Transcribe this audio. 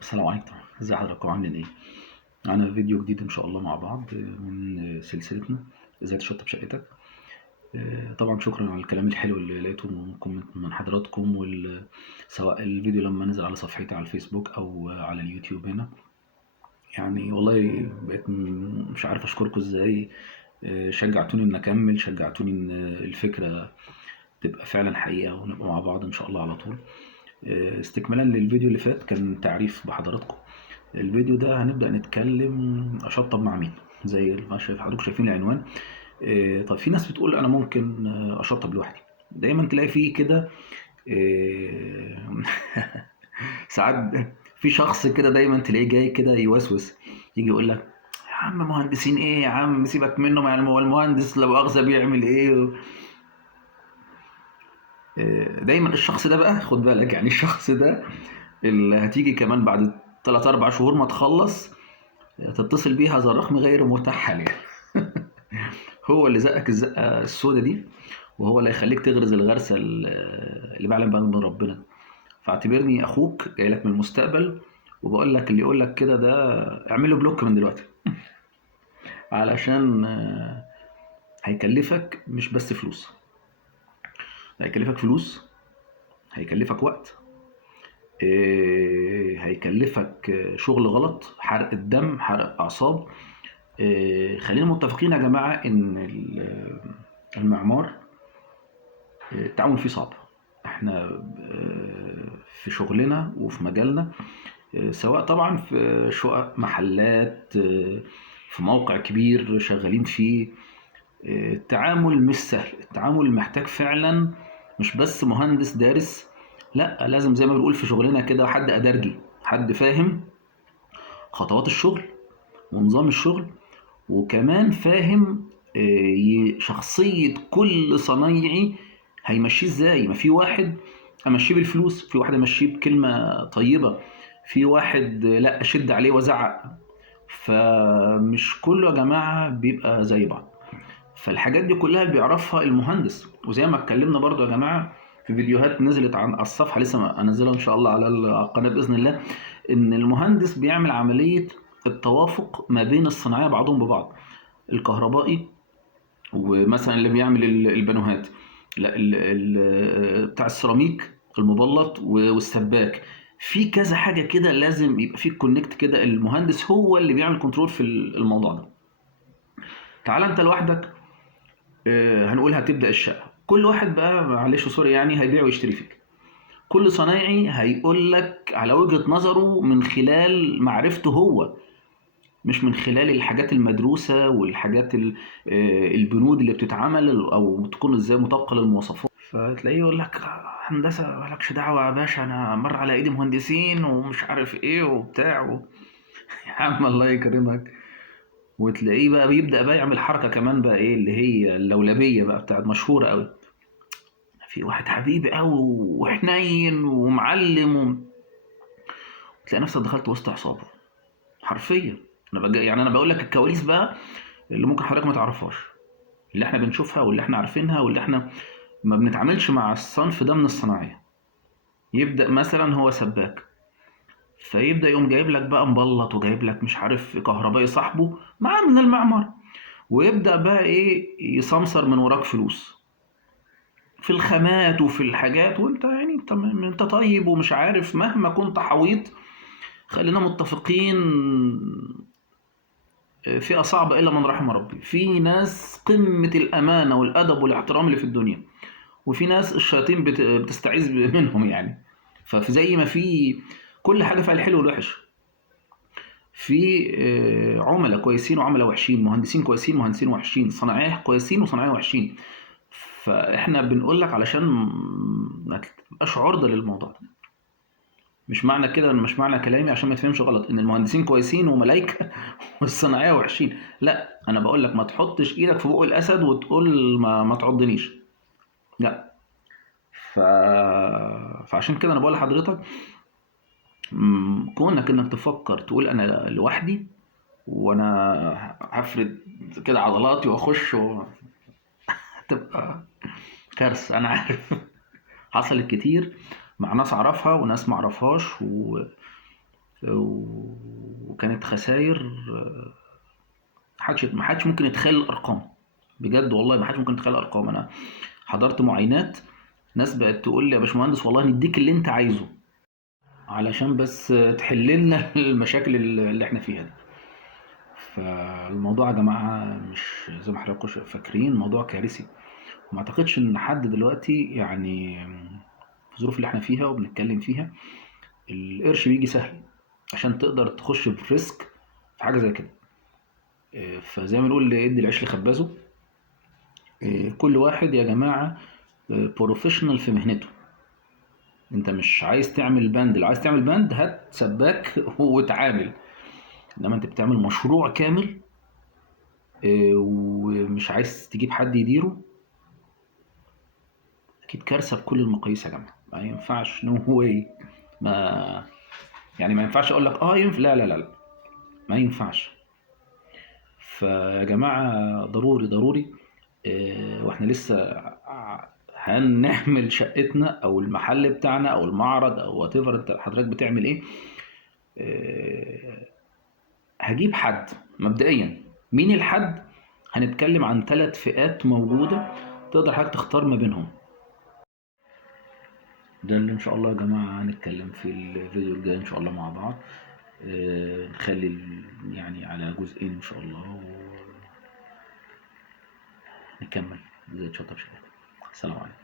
السلام عليكم، ازي حضراتكم عاملين ايه؟ معانا فيديو جديد ان شاء الله مع بعض من سلسلتنا ازاي تشطب شقتك. طبعا شكرا على الكلام الحلو اللي لقيته من حضراتكم، سواء الفيديو لما نزل على صفحتي على الفيسبوك او على اليوتيوب هنا. يعني والله بقيت مش عارف اشكركم ازاي. شجعتوني ان اكمل، شجعتوني ان الفكرة تبقى فعلا حقيقة ونبقى مع بعض ان شاء الله على طول. استكمالا للفيديو اللي فات كان تعريف بحضراتكم. الفيديو ده هنبدأ نتكلم أشطب مع مين، زي ما حضراتكم شايفين العنوان. طب في ناس بتقول أنا ممكن أشطب لوحدي. دايما تلاقي فيه كده آه، ساعات في شخص كده دايما تلاقيه جاي كده يوسوس، يجي يقول لك يا عم مهندسين ايه يا عم، سيبك منه، مع هو المهندس لا مؤاخذة بيعمل ايه. دايما الشخص ده بقى خد بالك، يعني الشخص ده اللي هتيجي كمان بعد 3 4 شهور ما تخلص تتصل بيه هذا الرقم غير متاح حاليا. هو اللي زقك الزقه السوداء دي، وهو اللي هيخليك تغرز الغرسه اللي بعلم بها من ربنا. فاعتبرني اخوك جاي لك من المستقبل، وبقول لك اللي يقول لك كده ده اعمل له بلوك من دلوقتي. علشان هيكلفك مش بس فلوس، هيكلفك فلوس، هيكلفك وقت، هيكلفك شغل غلط، حرق الدم، حرق اعصاب. خلينا متفقين يا جماعه ان المعمار التعاون فيه صعب. احنا في شغلنا وفي مجالنا، سواء طبعا في شقق، محلات، في موقع كبير شغالين فيه، التعامل مش سهل. التعامل محتاج فعلا مش بس مهندس دارس، لا لازم زي ما بنقول في شغلنا كده حد أدرجي، حد فاهم خطوات الشغل ونظام الشغل، وكمان فاهم شخصية كل صنايعي هيمشيه ازاي. ما في واحد امشيه بالفلوس، في واحد امشيه بكلمة طيبة، في واحد لا اشد عليه وازعق. فمش كله يا جماعة بيبقى زي بعض. فالحاجات دي كلها اللي بيعرفها المهندس. وزي ما اتكلمنا برضو يا جماعة في فيديوهات نزلت على الصفحة، لسه ما انزلها ان شاء الله على القناة بإذن الله، ان المهندس بيعمل عملية التوافق ما بين الصناعية بعضهم ببعض. الكهربائي ومثلا اللي بيعمل البانوهات، لا بتاع السيراميك المبلط والسباك، في كذا حاجة كده لازم يبقى في كونكت كده. المهندس هو اللي بيعمل كنترول في الموضوع ده. تعال انت لوحدك، هنقول هتبدأ الشقة، كل واحد بقى معلش سوري يعني هيبيع ويشتري فيك. كل صنايعي هيقول لك على وجهة نظره من خلال معرفته هو، مش من خلال الحاجات المدروسة والحاجات البنود اللي بتتعمل او تكون ازاي مطابقة للمواصفات. فتلاقيه يقول لك هندسة مالكش دعوة يا باشا، انا مر على ايدي مهندسين ومش عارف ايه وبتاع يا عم الله يكرمك. وتلاقيه بقى بيبدأ بقى يعمل حركة كمان بقى ايه اللي هي اللولبية بقى بتاعت مشهورة قوي. في واحد حبيبي قوي وحنين ومعلم تلاقي نفسك دخلت وسط عصابة حرفيا. يعني انا بقول لك الكواليس بقى اللي ممكن حضرتك ما تعرفهاش، اللي احنا بنشوفها واللي احنا عارفينها واللي احنا ما بنتعاملش مع الصنف ده من الصناعية. يبدأ مثلا هو سباك، فيبدأ يقوم جايب لك بقى مبلط وجايب لك مش عارف كهربائي صاحبه معاه من المعمار، ويبدأ بقى ايه يسمسر من وراك فلوس في الخامات وفي الحاجات. وانت يعني انت طيب ومش عارف مهما كنت حويط. خلينا متفقين، فئة صعبة إلا من رحم ربي. في ناس قمة الأمانة والأدب والاحترام اللي في الدنيا، وفي ناس الشياطين بتستعيذ منهم يعني. ففي زي ما في كل حاجة فيها الحلو والوحش، في عملاء كويسين وعملاء وحشين، مهندسين كويسين مهندسين وحشين، صناعية كويسين وصناعية وحشين. فاحنا بنقول لك علشان ما تبقاش عرضة للموضوع ده. مش معنى كده، مش معنى كلامي عشان ما تفهمش غلط ان المهندسين كويسين وملايكة والصناعية وحشين، لا انا بقول لك ما تحطش ايدك في بق الاسد وتقول ما تعضنيش، لا. ف... فعشان كده انا بقول لحضرتك كونك انك تفكر تقول انا لوحدي وانا هفرد كده عضلاتي واخش كارثة أنا عارف. حصلت كتير مع ناس أعرفها وناس ما أعرفهاش وكانت خساير. ما حدش ممكن يتخيل الأرقام. بجد والله ما حدش ممكن يتخيل الأرقام. أنا حضرت معاينات، ناس بقت تقول لي يا باشمهندس والله نديك اللي أنت عايزه علشان بس تحل لنا المشاكل اللي احنا فيها دي. فالموضوع يا جماعة مش زي ما حضراتكم فاكرين، موضوع كارثي. وما اعتقدش ان حد دلوقتي يعني في الظروف اللي احنا فيها وبنتكلم فيها القرش بيجي سهل عشان تقدر تخش بريسك في حاجة زي كده. فزي ما نقول ادي العيش لخبازه. كل واحد يا جماعة بروفيشنال في مهنته. انت مش عايز تعمل باند، لو عايز تعمل باند هات سباك وتعامل. انما انت بتعمل مشروع كامل ومش عايز تجيب حد يديره، اكيد كارثه بكل المقاييس يا جماعه. ما ينفعش، نو واي. ما يعني ما ينفعش اقول لك ينفع، لا لا لا لا، ما ينفعش. فيا جماعه ضروري ضروري. واحنا لسه هنعمل شقتنا او المحل بتاعنا او المعرض او وات ايفر انت حضرتك بتعمل ايه. آه، هجيب حد مبدئيا. مين الحد؟ هنتكلم عن 3 فئات موجودة تقدر حضرتك تختار ما بينهم. ده اللي ان شاء الله يا جماعة هنتكلم في الفيديو الجاي ان شاء الله مع بعض. نخلي يعني على جزئين ان شاء الله ونكمل زي تشطر شباب. السلام عليكم.